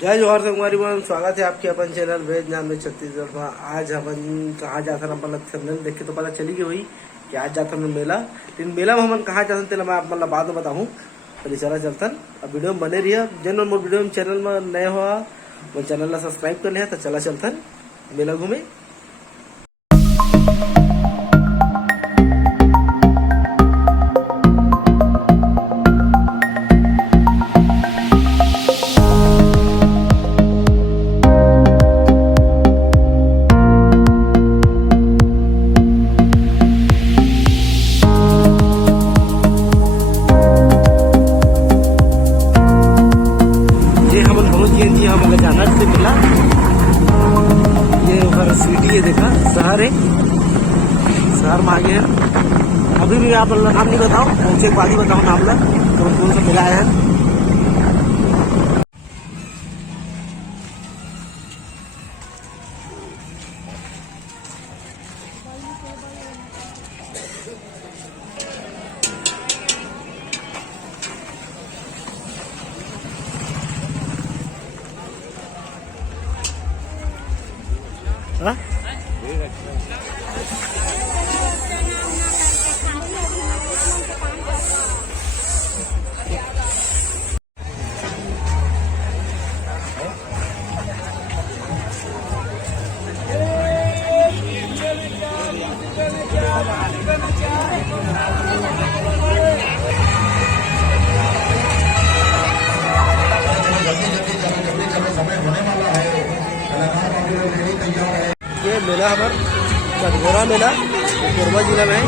जय जोहार संगवारी मन, स्वागत है आपके अपन चैनल वेज नाम में छत्तीसगढ़ में। आज अपन कहाँ जाथन अपन थंबनेल देख के तो पता चली गई हुई कि आज जाथन मेला। लेकिन मेला में हमन कहाँ जाथन तेला मैं आप मतलब बाद में बताऊँ। पहले चला चलतन, अब वीडियो में बने रहिए। जिन मोर वीडियो में चैनल में नए हुआ वो चैनल ला सब्सक्राइब कर लिया। तो चला चलतन मेला घूमे। से मिला ये उधर सिटी है, देखा शहर है, शहर में आ गए हैं। अभी भी आप नाम नहीं बताओ, पहुंचे के बाद ही बताओ नाम ला तो कौन सा मिला है। हाँ? ये मेला हमार कटघोरा मेला कोरबा जिला में है।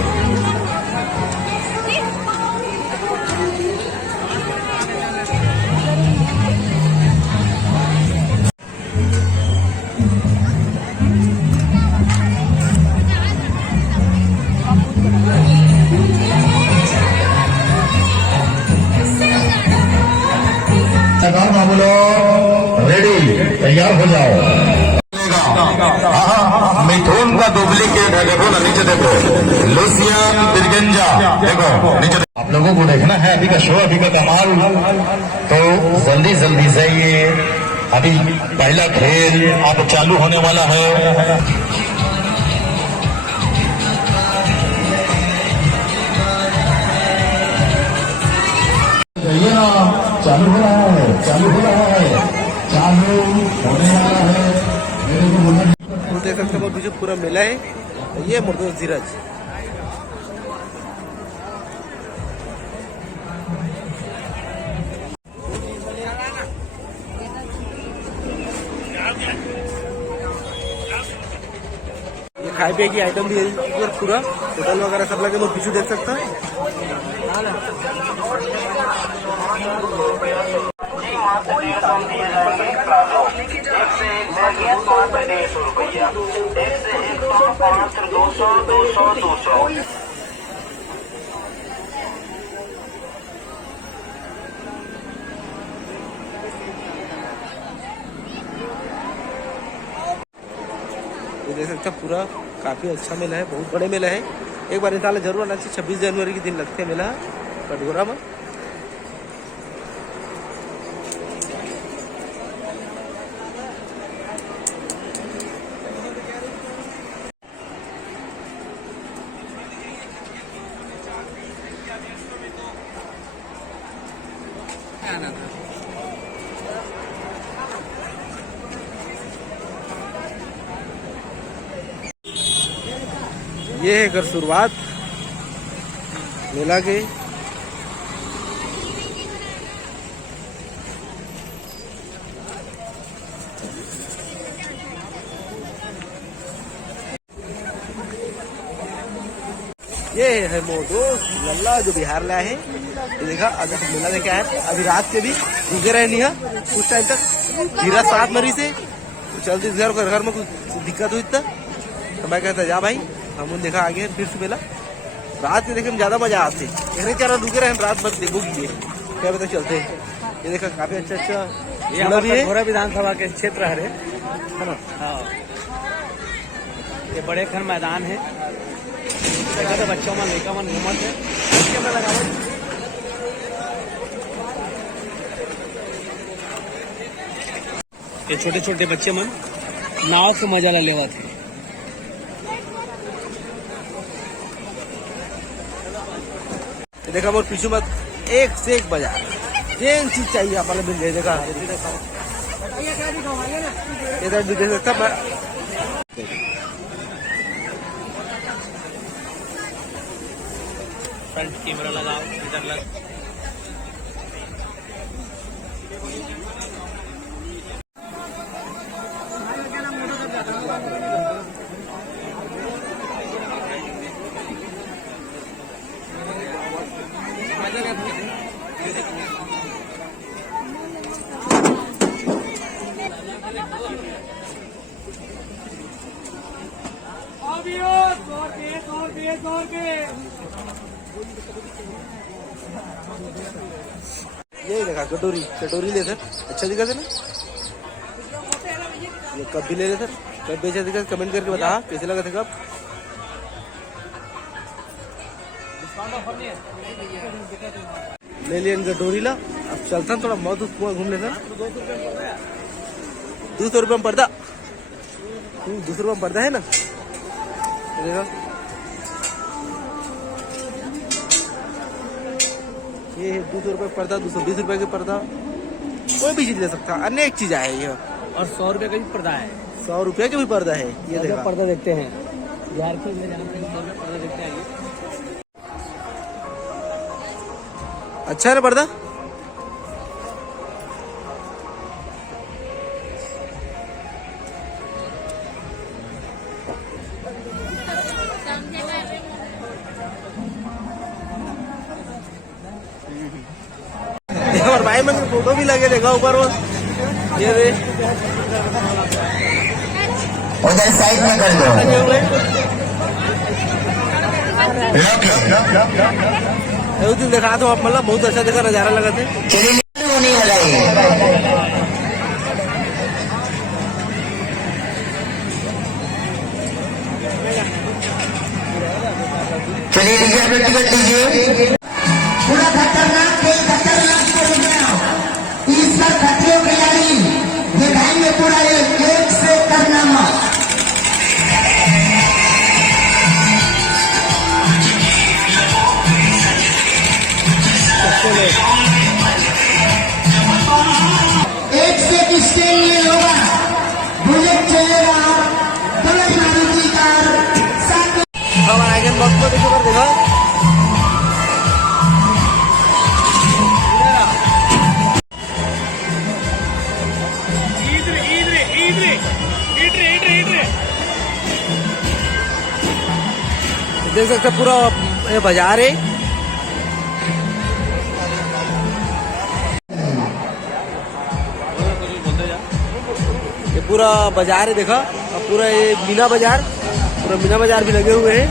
रेडी, तैयार हो जाओ। मिथुन का डुप्लीकेट है, देखो ना नीचे देखो, लुसियन बिरगंजा देखो नीचे। आप लोगों को देखना है अभी का शो, अभी का कमाल। तो जल्दी जल्दी से ये अभी पहला खेल अब चालू होने वाला है। ये ना चालू हो रहा है, चालू हो रहा है, चालू होने वाला है। मेरे को बोलना देख सकते हो पीछे पूरा मेला है। ये मोर दोस्त धीरज, ये खाए पिए की आइटम भी है पूरा, होटल वगैरह सब लगे। मोर पीछे देख सकता है। ये देख सकते हैं पूरा काफी अच्छा मेला है, बहुत बड़े मेला है। एक बार इंशाल्लाह जरूर आना चाहिए। 26 जनवरी के दिन लगते हैं मेला कटघोरा में। ये है अगर शुरुआत मेला के। ये है मोर दोस्त लल्ला जो बिहार लाया है। ये देखा अभी मेला देखे आए, अभी रात के भी रुके रहे नहीं है कुछ टाइम तक। धीरा साथ मरी से तो चलते घर में कुछ दिक्कत हुई तो मैं कहता जा भाई हम देखा आगे फिर से मेला। रात के देखे में ज्यादा मजा आते, चारा रुके रहे रात भर देखोगी। क्या पता चलते हैं। ये देखा काफी अच्छा अच्छा भी है। कटघोरा विधानसभा के क्षेत्र है ना। हाँ, ये बड़े खन मैदान है। देखा तो बच्चों में लड़का मन घूमत है। ये छोटे छोटे बच्चे मन नाव से मजा ले लेवा थे। ये देखा मोर पीछू मत एक से एक बाजार, जेन चीज चाहिए आप मिल जाए। देखा इधर भी देख सकता मैं। फ्रंट कैमरा लगाओ, इधर लग। ये देखा कटोरी, कटोरी ले सर, अच्छा दिखा था ना। ये कप भी ले ले सर, कब बेचा दिखा कमेंट करके बता कैसे लगा था कप। ले लिया कटोरी ला। अब चलता थोड़ा मौत कुआं घूम ले सर। 200 रुपये में पर्दा, 200 रुपये में पर्दा है ना। देखा ये 200 रुपये पर्दा, 220 रुपये की पर्दा, कोई भी चीज ले सकता है। अनेक चीज है ये। और 100 रुपये का भी पर्दा है। 100 रुपये का भी पर्दा है। ये देखा पर्दा देखते हैं झारखंड में, जहाँ पे पर्दा देखते हैं। अच्छा है ना पर्दा। और भाई मैंने फोटो भी लगे देखा ऊपर वो। ये देख उधर साइड में कर दो। लगे हुए। उस दिन देखा तो आप मतलब बहुत अच्छा देखा, नजारा लगा थे। चलिए होने वाला है। चलिए टिकट लीजिए। पूरा खतरनाक इस पर खतरों खिलाड़ी दिखाएंगे पूरा एक से करनामा। एक से स्टेन ये होगा, बुलेट चलेगा, बुलेट मारुति कार साथ। हमारा आइकन बॉक्स में देखो, देखा देख सकते पूरा ये बाजार है। ये पूरा बाजार है देखा। और पूरा ये मीना बाजार, पूरा मीना बाजार भी लगे हुए हैं।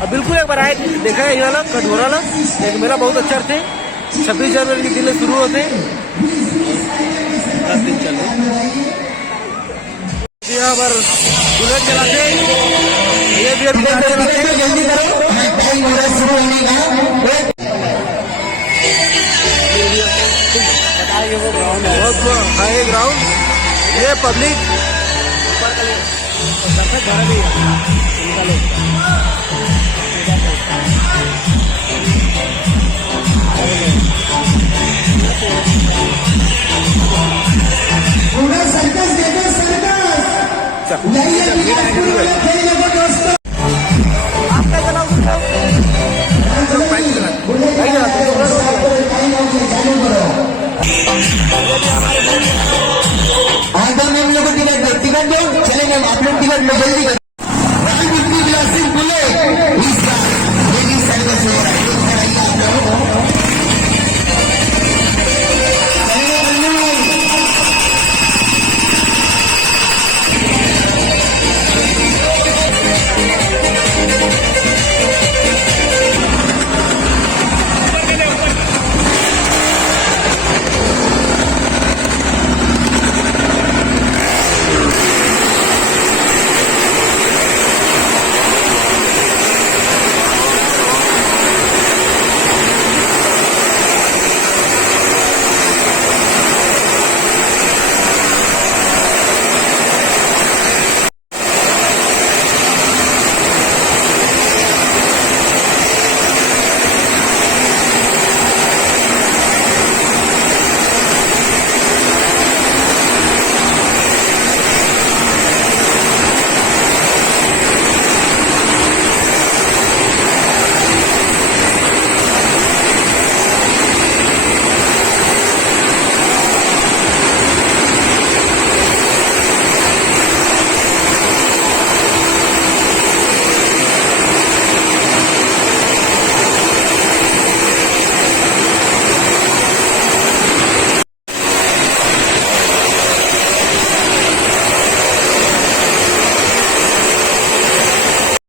और बिल्कुल एक बार आए देखा है ये वाला कटोरा ला, एक मेरा बहुत अच्छा थे। 26 जनवरी के दिन शुरू होते 10 दिन चले। यहाँ पर बुलेट चलाते हैं, ये भी अभी चलाते हैं। जल्दी करो, टाइम हो रहा है शुरू होने का। बताइए वो ग्राउंड है, बहुत हाई ग्राउंड। ये पब्लिक घर भी पूरा सर्कस दे दो, सर्कस आपका चलाओ हम लोग टिकट दो, चलेंगे आप लोग टिकट लो जल्दी करो।